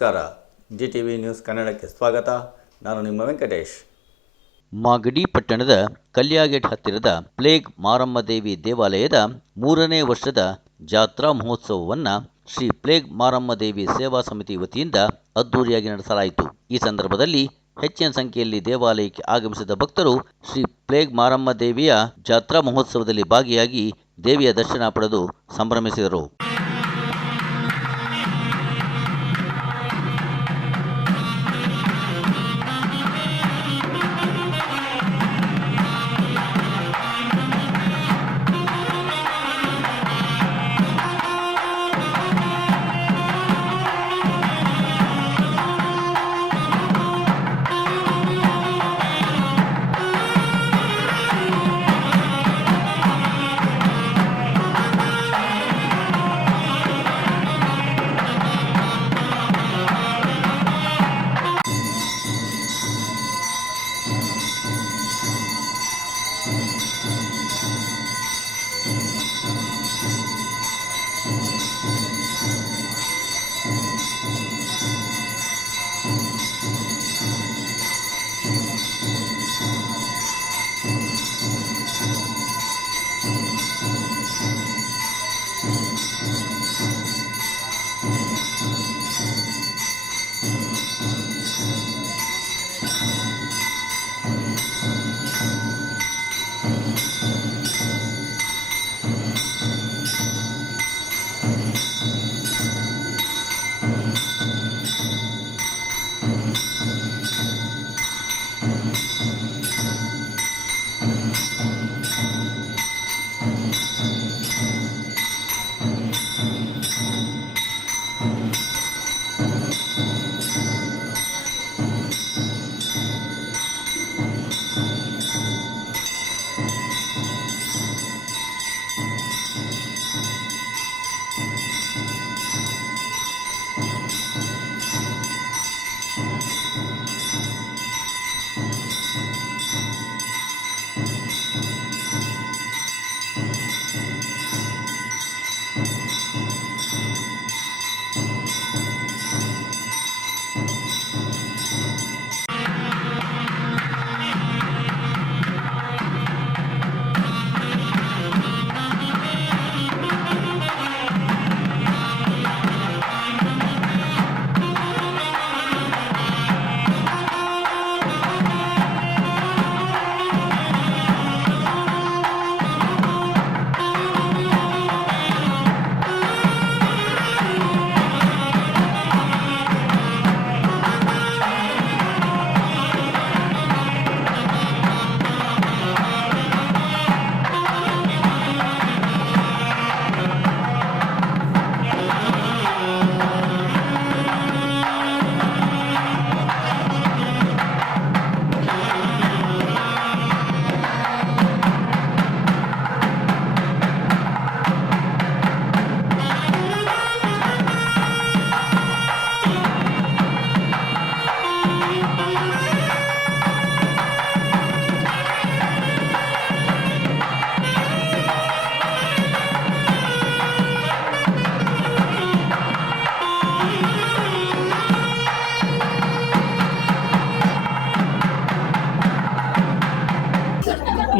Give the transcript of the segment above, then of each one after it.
ನಮಸ್ಕಾರ. GTV news ಕನ್ನಡಕ್ಕೆ ಸ್ವಾಗತ. ನಾನು ನಿಮ್ಮ ವೆಂಕಟೇಶ್. ಮಾಗಡಿ ಪಟ್ಟಣದ ಕಲ್ಯಾಗೇಟ್ ಹತ್ತಿರದ ಪ್ಲೇಗ್ ಮಾರಮ್ಮ ದೇವಿ ದೇವಾಲಯದ 3ನೇ ವರ್ಷದ ಜಾತ್ರಾ ಮಹೋತ್ಸವವನ್ನು ಶ್ರೀ ಪ್ಲೇಗ್ ಮಾರಮ್ಮ ದೇವಿ ಸೇವಾ ಸಮಿತಿ ವತಿಯಿಂದ ಅದ್ದೂರಿಯಾಗಿ ನಡೆಸಲಾಯಿತು. ಈ ಸಂದರ್ಭದಲ್ಲಿ ಹೆಚ್ಚಿನ ಸಂಖ್ಯೆಯಲ್ಲಿ ದೇವಾಲಯಕ್ಕೆ ಆಗಮಿಸಿದ ಭಕ್ತರು ಶ್ರೀ ಪ್ಲೇಗ್ ಮಾರಮ್ಮ ದೇವಿಯ ಜಾತ್ರಾ ಮಹೋತ್ಸವದಲ್ಲಿ ಭಾಗಿಯಾಗಿ ದೇವಿಯ ದರ್ಶನ ಪಡೆದು ಸಂಭ್ರಮಿಸಿದರು.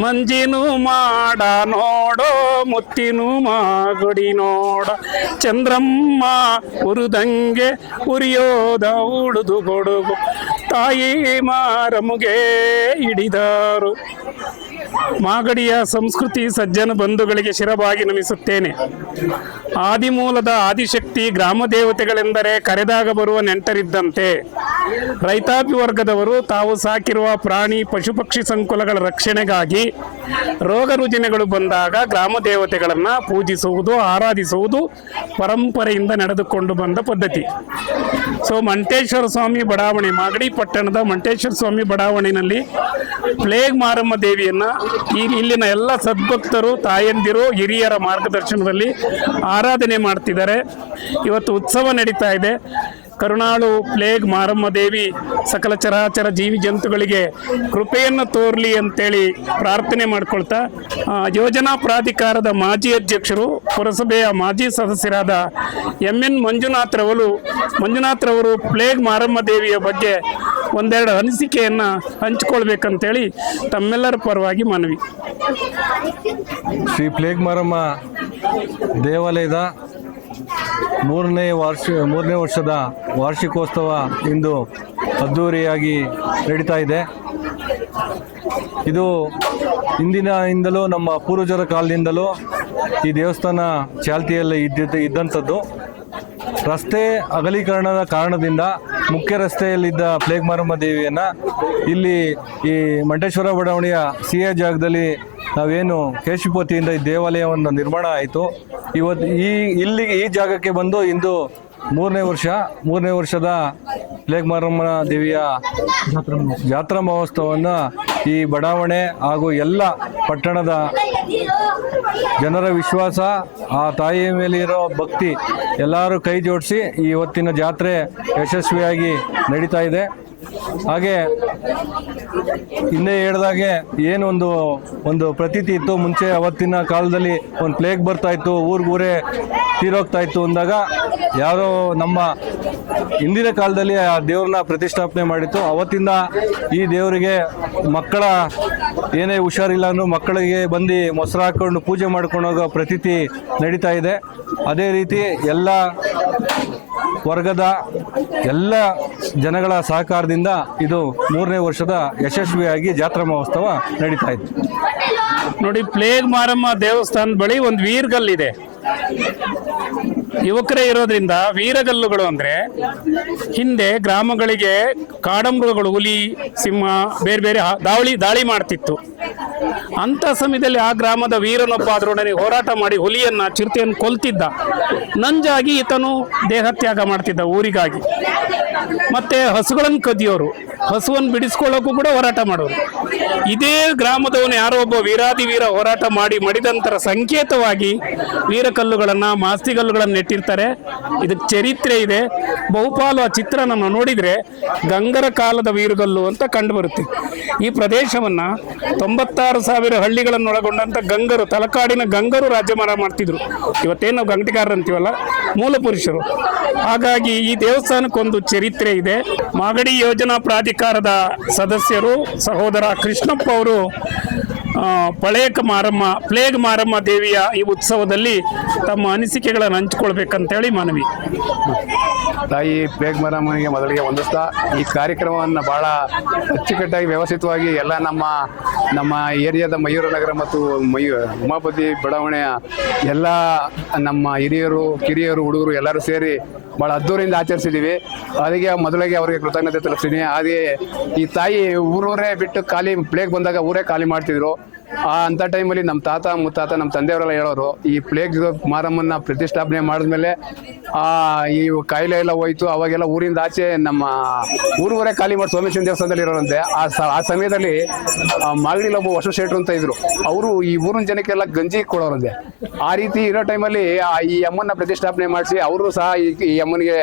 ಮಂಜಿನು ಮಾಡ ನೋಡೋ ಮುತ್ತಿನು ಮಾಗುಡಿ ನೋಡ ಚಂದ್ರಮ್ಮ ಉರುದಂಗೆ ಉರಿಯೋದ ಉಳುದು ಗೊಡುಗು ತಾಯಿ ಮಾರಮ್ಮಗೆ ಹಿಡಿದಾರು. ಮಾಗಡಿಯ ಸಂಸ್ಕೃತಿ ಸಜ್ಜನ ಬಂಧುಗಳಿಗೆ ಶಿರವಾಗಿ ನಮಿಸುತ್ತೇನೆ. ಆದಿಮೂಲದ ಆದಿಶಕ್ತಿ ಗ್ರಾಮ ದೇವತೆಗಳೆಂದರೆ ಕರೆದಾಗ ಬರುವ ನೆಂಟರಿದ್ದಂತೆ. ರೈತಾಪಿ ವರ್ಗದವರು ತಾವು ಸಾಕಿರುವ ಪ್ರಾಣಿ ಪಶು ಪಕ್ಷಿ ಸಂಕುಲಗಳ ರಕ್ಷಣೆಗಾಗಿ ರೋಗ ರುಜಿನಗಳು ಬಂದಾಗ ಗ್ರಾಮ ದೇವತೆಗಳನ್ನು ಪೂಜಿಸುವುದು ಆರಾಧಿಸುವುದು ಪರಂಪರೆಯಿಂದ ನಡೆದುಕೊಂಡು ಬಂದ ಪದ್ಧತಿ. ಸೊ ಮಂಟೇಶ್ವರ ಸ್ವಾಮಿ ಬಡಾವಣೆ, ಮಾಗಡಿ ಪಟ್ಟಣದ ಮಂಟೇಶ್ವರ ಸ್ವಾಮಿ ಬಡಾವಣೆಯಲ್ಲಿ ಪ್ಲೇಗ್ ಮಾರಮ್ಮ ದೇವಿಯನ್ನು ಇಲ್ಲಿನ ಎಲ್ಲ ಸದ್ಭಕ್ತರು, ತಾಯಂದಿರು, ಹಿರಿಯರ ಮಾರ್ಗದರ್ಶನದಲ್ಲಿ ಆರಾಧನೆ ಮಾಡ್ತಿದ್ದಾರೆ. ಇವತ್ತು ಉತ್ಸವ ನಡೀತಾ ಇದೆ. ಕರುಣಾಳು ಪ್ಲೇಗ್ ಮಾರಮ್ಮ ದೇವಿ ಸಕಲ ಚರಾಚರ ಜೀವಿ ಜಂತುಗಳಿಗೆ ಕೃಪೆಯನ್ನು ತೋರಲಿ ಅಂತೇಳಿ ಪ್ರಾರ್ಥನೆ ಮಾಡ್ಕೊಳ್ತಾ ಯೋಜನಾ ಪ್ರಾಧಿಕಾರದ ಮಾಜಿ ಅಧ್ಯಕ್ಷರು ಪುರಸಭೆಯ ಮಾಜಿ ಸದಸ್ಯರಾದ MN ಮಂಜುನಾಥ್ರವರು ಪ್ಲೇಗ್ ಮಾರಮ್ಮ ದೇವಿಯ ಬಗ್ಗೆ ಒಂದೆರಡು ಅನಿಸಿಕೆಯನ್ನು ಹಂಚಿಕೊಳ್ಬೇಕಂತೇಳಿ ತಮ್ಮೆಲ್ಲರ ಪರವಾಗಿ ಮನವಿ. ಶ್ರೀ ಪ್ಲೇಗ್ ಮಾರಮ್ಮ ದೇವಾಲಯದ ಮೂರನೇ ವರ್ಷದ ವಾರ್ಷಿಕೋತ್ಸವ ಇಂದು ಅದ್ಧೂರಿಯಾಗಿ ನಡೀತಾ ಇದೆ. ಇದು ಹಿಂದಿನಿಂದಲೂ ನಮ್ಮ ಪೂರ್ವಜರ ಕಾಲದಿಂದಲೂ ಈ ದೇವಸ್ಥಾನ ಚಾಲ್ತಿಯಲ್ಲಿ ಇದ್ದಂಥದ್ದು. ರಸ್ತೆ ಅಗಲೀಕರಣದ ಕಾರಣದಿಂದ ಮುಖ್ಯ ರಸ್ತೆಯಲ್ಲಿದ್ದ ಪ್ಲೇಗ್ ಮಾರಮ್ಮ ದೇವಿಯನ್ನು ಇಲ್ಲಿ ಈ ಮಂಟೇಶ್ವರ ಬಡಾವಣೆಯ ಸಿಎ ಜಾಗದಲ್ಲಿ ನಾವೇನು ಕೇಶಿಪತಿಯಿಂದ ಈ ದೇವಾಲಯವನ್ನು ನಿರ್ಮಾಣ ಆಯಿತು. ಇವತ್ತು ಈ ಜಾಗಕ್ಕೆ ಬಂದು ಇಂದು ಮೂರನೇ ವರ್ಷದ ಪ್ಲೇಗ್ ಮಾರಮ್ಮ ದೇವಿಯ ಜಾತ್ರಾ ಮಹೋತ್ಸವವನ್ನು ಈ ಬಡಾವಣೆ ಹಾಗೂ ಎಲ್ಲ ಪಟ್ಟಣದ ಜನರ ವಿಶ್ವಾಸ, ಆ ತಾಯಿಯ ಮೇಲೆ ಇರೋ ಭಕ್ತಿ ಎಲ್ಲರೂ ಕೈ ಜೋಡಿಸಿ ಇವತ್ತಿನ ಜಾತ್ರೆ ಯಶಸ್ವಿಯಾಗಿ ನಡೀತಾ ಇದೆ. ಹಾಗೆ ಹಿಂದೆ ಹೇಳಿದಾಗೆ ಒಂದು ಪ್ರತೀತಿ ಇತ್ತು. ಮುಂಚೆ ಅವತ್ತಿನ ಕಾಲದಲ್ಲಿ ಒಂದು ಪ್ಲೇಗ್ ಬರ್ತಾ ಇತ್ತು, ಊರೇ ತೀರೋಗ್ತಾ ಇತ್ತು ಅಂದಾಗ ಯಾರೋ ನಮ್ಮ ಹಿಂದಿನ ಕಾಲದಲ್ಲಿ ಆ ದೇವ್ರನ್ನ ಪ್ರತಿಷ್ಠಾಪನೆ ಮಾಡಿತ್ತು. ಅವತ್ತಿಂದ ಈ ದೇವರಿಗೆ ಮಕ್ಕಳ ಏನೇ ಹುಷಾರಿಲ್ಲ ಅಂದ್ರೂ ಮಕ್ಕಳಿಗೆ ಬಂದು ಮೊಸರು ಹಾಕೊಂಡು ಪೂಜೆ ಮಾಡ್ಕೊಂಡು ಹೋಗೋ ಪ್ರತೀತಿ ನಡೀತಾ ಇದೆ. ಅದೇ ರೀತಿ ಎಲ್ಲ ವರ್ಗದ ಎಲ್ಲ ಜನಗಳ ಸಹಕಾರದಿಂದ ಇದು ಮೂರನೇ ವರ್ಷದ ಯಶಸ್ವಿಯಾಗಿ ಜಾತ್ರಾ ಮಹೋತ್ಸವ ನಡೀತಾ ಇದೆ. ನೋಡಿ, ಪ್ಲೇಗ್ ಮಾರಮ್ಮ ದೇವಸ್ಥಾನದ ಬಳಿ ಒಂದು ವೀರ್ಗಲ್ಲಿದೆ. ಯುವಕರೇ ಇರೋದ್ರಿಂದ ವೀರಗಲ್ಲುಗಳು ಅಂದ್ರೆ ಹಿಂದೆ ಗ್ರಾಮಗಳಿಗೆ ಕಾಡಮೃಗಗಳು, ಹುಲಿ, ಸಿಂಹ ಬೇರೆ ಬೇರೆ ದಾಳಿ ಮಾಡ್ತಿತ್ತು. ಅಂತ ಸಮಯದಲ್ಲಿ ಆ ಗ್ರಾಮದ ವೀರನೊಬ್ಬ ಅದರೊಡನೆ ಹೋರಾಟ ಮಾಡಿ ಹುಲಿಯನ್ನ, ಚಿರತೆಯನ್ನು ಕೊಲ್ತಿದ್ದ. ನಂಜಾಗಿ ಈತನು ದೇಹತ್ಯಾಗ ಮಾಡ್ತಿದ್ದ ಊರಿಗಾಗಿ. ಮತ್ತೆ ಹಸುಗಳನ್ನು ಕದಿಯೋರು, ಹಸುವನ್ನು ಬಿಡಿಸ್ಕೊಳ್ಳೋಕ್ಕೂ ಕೂಡ ಹೋರಾಟ ಮಾಡೋರು. ಇದೇ ಗ್ರಾಮದವನು ಯಾರೋ ಒಬ್ಬ ವೀರಾದಿ ವೀರ ಹೋರಾಟ ಮಾಡಿದಂತರ ಸಂಕೇತವಾಗಿ ವೀರಕಲ್ಲುಗಳನ್ನು, ಮಾಸ್ತಿಗಲ್ಲುಗಳನ್ನು ನೆಟ್ಟಿರ್ತಾರೆ. ಇದಕ್ಕೆ ಚರಿತ್ರೆ ಇದೆ. ಬಹುಪಾಲು ಆ ಚಿತ್ರ ನಾವು ನೋಡಿದರೆ ಗಂಗರ ಕಾಲದ ವೀರಗಲ್ಲು ಅಂತ ಕಂಡು ಬರುತ್ತೆ. ಈ ಪ್ರದೇಶವನ್ನು 96,000 ಹಳ್ಳಿಗಳನ್ನು ಒಳಗೊಂಡಂಥ ತಲಕಾಡಿನ ಗಂಗರು ರಾಜ್ಯಭಾರ ಮಾಡ್ತಿದ್ರು. ಇವತ್ತೇನು ನಾವು ಗಂಟೆಗಾರರು ಅಂತೀವಲ್ಲ, ಮೂಲ ಪುರುಷರು. ಹಾಗಾಗಿ ಈ ದೇವಸ್ಥಾನಕ್ಕೊಂದು ಚರಿತ್ರೆ ಇದೆ. ಮಾಗಡಿ ಯೋಜನಾ ಪ್ರಾಧಿಕಾರದ ಸದಸ್ಯರು ಸಹೋದರ ಕೃಷ್ಣಪ್ಪ ಅವರು ಪ್ಲೇಗ್ ಮಾರಮ್ಮ ದೇವಿಯ ಈ ಉತ್ಸವದಲ್ಲಿ ತಮ್ಮ ಅನಿಸಿಕೆಗಳನ್ನು ಹಂಚಿಕೊಳ್ಬೇಕಂತೇಳಿ ಮನವಿ. ತಾಯಿ ಪ್ಲೇಗ್ ಮಾರಮ್ಮನಿಗೆ ಮೊದಲಿಗೆ ವಂದಿಸ್ತಾ ಈ ಕಾರ್ಯಕ್ರಮವನ್ನು ಬಹಳ ಅಚ್ಚುಕಟ್ಟಾಗಿ ವ್ಯವಸ್ಥಿತವಾಗಿ ಎಲ್ಲ ನಮ್ಮ ಏರಿಯಾದ ಮಯೂರ ನಗರ ಮತ್ತು ಉಮಾಪತಿ ಬಡಾವಣೆಯ ಎಲ್ಲ ನಮ್ಮ ಹಿರಿಯರು, ಕಿರಿಯರು, ಹುಡುಗರು ಎಲ್ಲರೂ ಸೇರಿ ಭಾಳ ಅದ್ದೂರಿಯಿಂದ ಆಚರಿಸಿದ್ದೀವಿ. ಅದಕ್ಕೆ ಮೊದಲಿಗೆ ಅವರಿಗೆ ಕೃತಜ್ಞತೆ ತಲುಪಿಸ್ತೀನಿ. ಹಾಗೆ ಈ ತಾಯಿ ಊರೂರೇ ಬಿಟ್ಟು ಪ್ಲೇಗ್ ಬಂದಾಗ ಊರೇ ಖಾಲಿ ಮಾಡ್ತಿದ್ರು. ಅಂಥ ಟೈಮಲ್ಲಿ ನಮ್ಮ ತಾತ ಮುತ್ತಾತ ನಮ್ಮ ತಂದೆಯವರೆಲ್ಲ ಹೇಳೋರು, ಈ ಪ್ಲೇಗ್ ಮಾರಮ್ಮನ್ನ ಪ್ರತಿಷ್ಠಾಪನೆ ಮಾಡಿದ್ಮೇಲೆ ಈ ಕಾಯಿಲೆ ಎಲ್ಲ ಹೋಯ್ತು. ಅವಾಗೆಲ್ಲ ಊರಿಂದ ಆಚೆ ನಮ್ಮ ಊರೂರೇ ಖಾಲಿ ಮಾಡಿ ಸೋಮೇಶ್ವರ ದೇವಸ್ಥಾನದಲ್ಲಿ ಇರೋರಂತೆ. ಆ ಸಮಯದಲ್ಲಿ ಮಾಗಡಿಲಿ ಒಬ್ಬ ಹೊಸ ಶೇಟ್ರು ಅಂತ ಇದ್ರು. ಅವರು ಈ ಊರಿನ ಜನಕ್ಕೆಲ್ಲ ಗಂಜಿ ಕೊಡೋರಂತೆ. ಆ ರೀತಿ ಇರೋ ಟೈಮಲ್ಲಿ ಈ ಅಮ್ಮನ್ನ ಪ್ರತಿಷ್ಠಾಪನೆ ಮಾಡಿಸಿ ಅವರು ಸಹ ಈ ಅಮ್ಮನಿಗೆ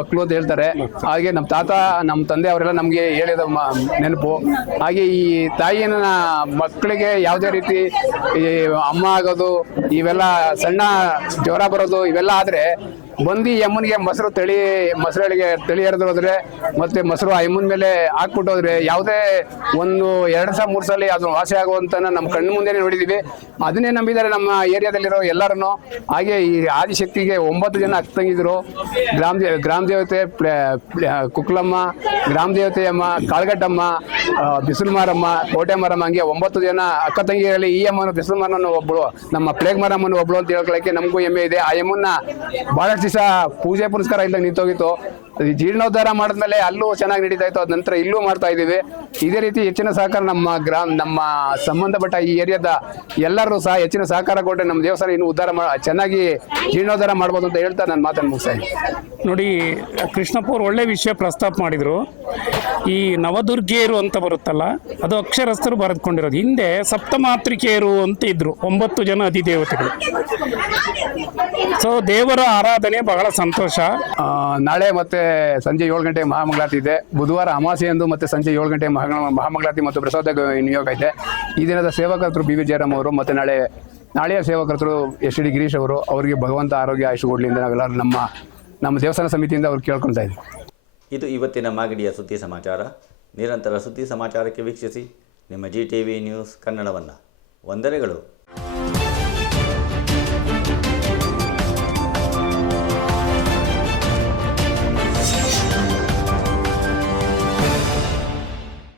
ಒಕ್ಕಲು ಅಂತ ಹೇಳ್ತಾರೆ. ಹಾಗೆ ನಮ್ಮ ತಾತ, ನಮ್ಮ ತಂದೆ ಅವರೆಲ್ಲ ನಮಗೆ ಹೇಳಿದ ನೆನಪು. ಹಾಗೆ ಈ ತಾಯಿನ ಮಕ್ಕಳಿಗೆ ಯಾವುದೇ ರೀತಿ ಈ ಅಮ್ಮ ಆಗೋದು, ಇವೆಲ್ಲ ಸಣ್ಣ ಜ್ವರ ಬರೋದು, ಇವೆಲ್ಲ ಆದರೆ ಬಂದು ಈ ಅಮ್ಮನಿಗೆ ಮೊಸರಳಿಗೆ ತಳಿ ಎರೆದೋದ್ರೆ ಮತ್ತೆ ಮೊಸರು ಆ ಅಮ್ಮನ ಮೇಲೆ ಹಾಕ್ಬಿಟ್ಟೋದ್ರೆ ಯಾವುದೇ 1, 2 ಸಲ 3 ಸಲ ಅದು ವಾಸಿ ಆಗುವಂತ ನಮ್ಮ ಕಣ್ಣು ಮುಂದೆನೇ ನೋಡಿದ್ದೀವಿ. ಅದನ್ನೇ ನಂಬಿದ್ದಾರೆ ನಮ್ಮ ಏರಿಯಾದಲ್ಲಿರೋ ಎಲ್ಲರನ್ನು. ಹಾಗೆ ಈ ಆದಿಶಕ್ತಿಗೆ 9 ಜನ ಅಕ್ಕ ತಂಗಿದ್ರು. ಗ್ರಾಮ ದೇವತೆ ಕುಕ್ಲಮ್ಮ, ಗ್ರಾಮ ದೇವತೆ ಅಮ್ಮ, ಕಾಳಗಟ್ಟಮ್ಮ, ಬಿಸಿಲು ಮಾರಮ್ಮ, ಕೋಟೆ ಮಾರಮ್ಮ, ಹಂಗೆ 9 ಜನ ಅಕ್ಕ ತಂಗಿಯಲ್ಲಿ ಈ ಅಮ್ಮನ ಬಿಸಿಲು ಮಾರಮ್ಮನ ಒಬ್ಬಳು, ನಮ್ಮ ಪ್ಲೇಗ್ ಮಾರಮ್ಮನ ಒಬ್ಬಳು ಅಂತ ಹೇಳ್ಕೊಳ್ಳೋಕ್ಕೆ ನಮಗೂ ಹೆಮ್ಮೆ ಇದೆ. ಆ ಅಮ್ಮನ್ನ ಬಹಳಷ್ಟು ದಿವಸ ಪೂಜೆ ಪುರಸ್ಕಾರ ಇಲ್ಲದಾಗ ನಿಂತೋಗಿತ್ತು. ಈ ಜೀರ್ಣೋದ್ಧಾರ ಮಾಡಿದ್ಮೇಲೆ ಅಲ್ಲೂ ಚೆನ್ನಾಗಿ ನಡೀತಾ ಇತ್ತು. ಅದ ನಂತರ ಇಲ್ಲೂ ಮಾಡ್ತಾ ಇದ್ದೀವಿ. ಇದೇ ರೀತಿ ಹೆಚ್ಚಿನ ಸಹಕಾರ ನಮ್ಮ ಸಂಬಂಧಪಟ್ಟ ಈ ಏರಿಯಾದ ಎಲ್ಲರೂ ಸಹ ಹೆಚ್ಚಿನ ಸಹಕಾರ ಕೊಟ್ಟರೆ ನಮ್ಮ ದೇವಸ್ಥಾನ ಇನ್ನೂ ಚೆನ್ನಾಗಿ ಜೀರ್ಣೋದ್ಧಾರ ಮಾಡ್ಬೋದು ಅಂತ ಹೇಳ್ತಾ ನಾನು ಮಾತನ್ನು ಮುಗಿಸ್ತಾ ಇದ್ದೀನಿ. ನೋಡಿ, ಕೃಷ್ಣಪ್ಪ ಅವ್ರು ಒಳ್ಳೆ ವಿಷಯ ಪ್ರಸ್ತಾಪ ಮಾಡಿದ್ರು. ಈ ನವದುರ್ಗೆಯರು ಅಂತ ಬರುತ್ತಲ್ಲ, ಅದು ಅಕ್ಷರಸ್ಥರು ಬರೆದುಕೊಂಡಿರೋದು. ಹಿಂದೆ ಸಪ್ತಮಾತೃಕೆಯರು ಅಂತ ಇದ್ರು, 9 ಜನ ಅಧಿದೇವತೆಗಳು. ಸೊ ದೇವರ ಆರಾಧನೆ ಬಹಳ ಸಂತೋಷ. ನಾಳೆ ಮತ್ತೆ ಸಂಜೆ 7 ಗಂಟೆಗೆ ಮಹಾಮಂಗಳಾರತಿ ಇದೆ. ಬುಧವಾರ ಅಮಾವಾಸ್ಯೆಯಂದು ಮತ್ತೆ ಸಂಜೆ 7 ಗಂಟೆಗೆ ಮಹಾಮಂಗಳಾರತಿ ಮತ್ತು ಪ್ರಸಾದ ನಿಯೋಗ ಇದೆ. ಈ ದಿನದ ಸೇವಕರ್ತರು ಬಿ ವಿ ಜಯರಾಮ್ ಅವರು ಮತ್ತು ನಾಳೆಯ ಸೇವಕರ್ತರು ಎಸ್ ಡಿ ಗಿರೀಶ್ ಅವರು, ಅವರಿಗೆ ಭಗವಂತ ಆರೋಗ್ಯ ಆಯುಷ್ ಕೊಡಲಿ ಅಂತ ನಾವೆಲ್ಲ ನಮ್ಮ ದೇವಸ್ಥಾನ ಸಮಿತಿಯಿಂದ ಅವ್ರು ಕೇಳ್ಕೊಳ್ತಾ ಇದ್ದೀವಿ. ಇದು ಇವತ್ತಿನ ಮಾಗಡಿಯ ಸುದ್ದಿ ಸಮಾಚಾರ. ನಿರಂತರ ಸುದ್ದಿ ಸಮಾಚಾರಕ್ಕೆ ವೀಕ್ಷಿಸಿ ನಿಮ್ಮ GTV ನ್ಯೂಸ್ ಕನ್ನಡವನ್ನು. ವಂದನೆಗಳು.